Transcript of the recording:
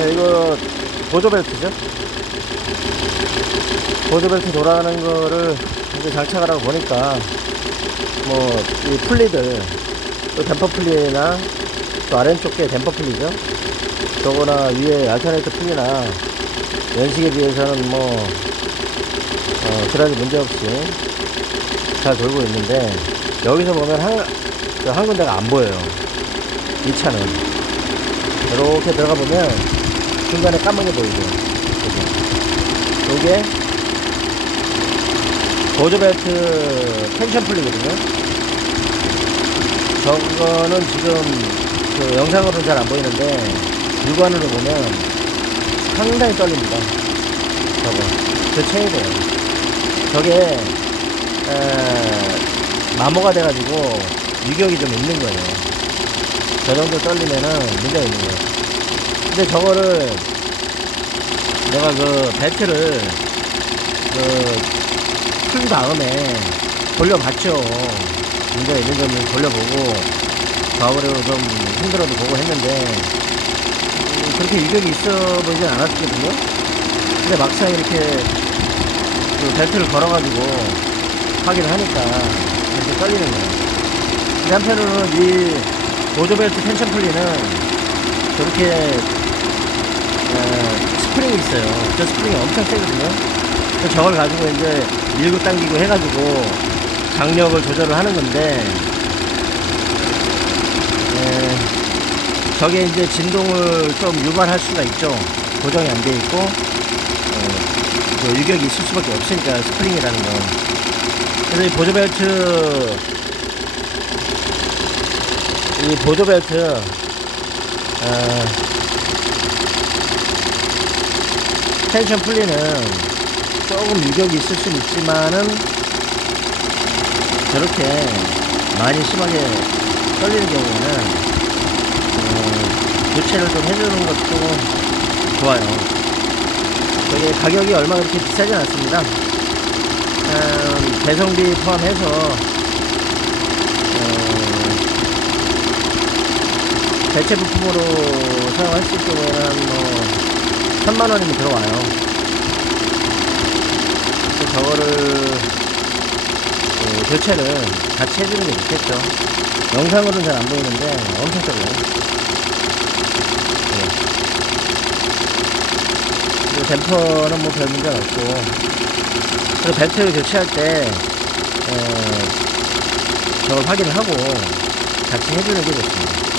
네, 이거 보조벨트죠. 보조벨트 돌아가는 거를 이제 장착을 하고 보니까 뭐 이 풀리들 또 댐퍼 풀리나 또 아래쪽에 댐퍼 풀리죠. 저거나 위에 알터네이터 풀리나 연식에 비해서는 뭐 어, 그다지 문제 없이 잘 돌고 있는데 여기서 보면 한, 그한 군데가 안 보여요. 이 차는 이렇게 들어가 보면 중간에 까맣게 보이죠. 요게 보조벨트 텐션 풀리거든요. 저거는 지금 그 영상으로는 잘 안 보이는데 육안으로 보면 상당히 떨립니다. 저거 교체해야 돼요. 저게 에, 마모가 돼가지고 유격이 좀 있는 거예요. 저 정도 떨리면은 문제가 있는 거예요. 근데 저거를 내가 그 벨트를 그푼 다음에 돌려봤죠. 문제가 있는 점을 돌려보고 과거로 좀 힘들어도 보고 했는데 음, 그렇게 유격이 있어 보이진 않았거든요. 근데 막상 이렇게 그 벨트를 걸어가지고 확인을 하니까 이렇게 떨리는 거예요. 한편으로는 이 보조벨트 텐션 풀리는 저렇게 어, 스프링이 있어요. 저 스프링이 엄청 세거든요. 저걸 가지고 이제 밀고 당기고 해가지고 장력을 조절을 하는 건데 에, 저게 이제 진동을 좀 유발할 수가 있죠. 고정이 안 돼 있고 어, 그 유격이 있을 수밖에 없으니까 스프링이라는 건. 그래서 이 보조벨트 이 보조벨트 어, 텐션 풀리는 조금 유격이 있을 수는 있지만은 저렇게 많이 심하게 떨리는 경우에는 어, 교체를 좀 해주는 것도 좋아요. 저게 가격이 얼마 그렇게 비싸진 않습니다. 음, 배송비 포함해서 어, 대체 부품으로 사용했을 경우에는 뭐 3만 원이면 들어와요. 그래서 저거를 그 교체를 같이 해주는 게 좋겠죠. 영상으로는 잘 안 보이는데 엄청 떨려요. 네. 댐퍼는 뭐 별 문제는 없고 그리고 벨트를 교체할 때 에, 저걸 확인을 하고 같이 해주는 게 좋습니다.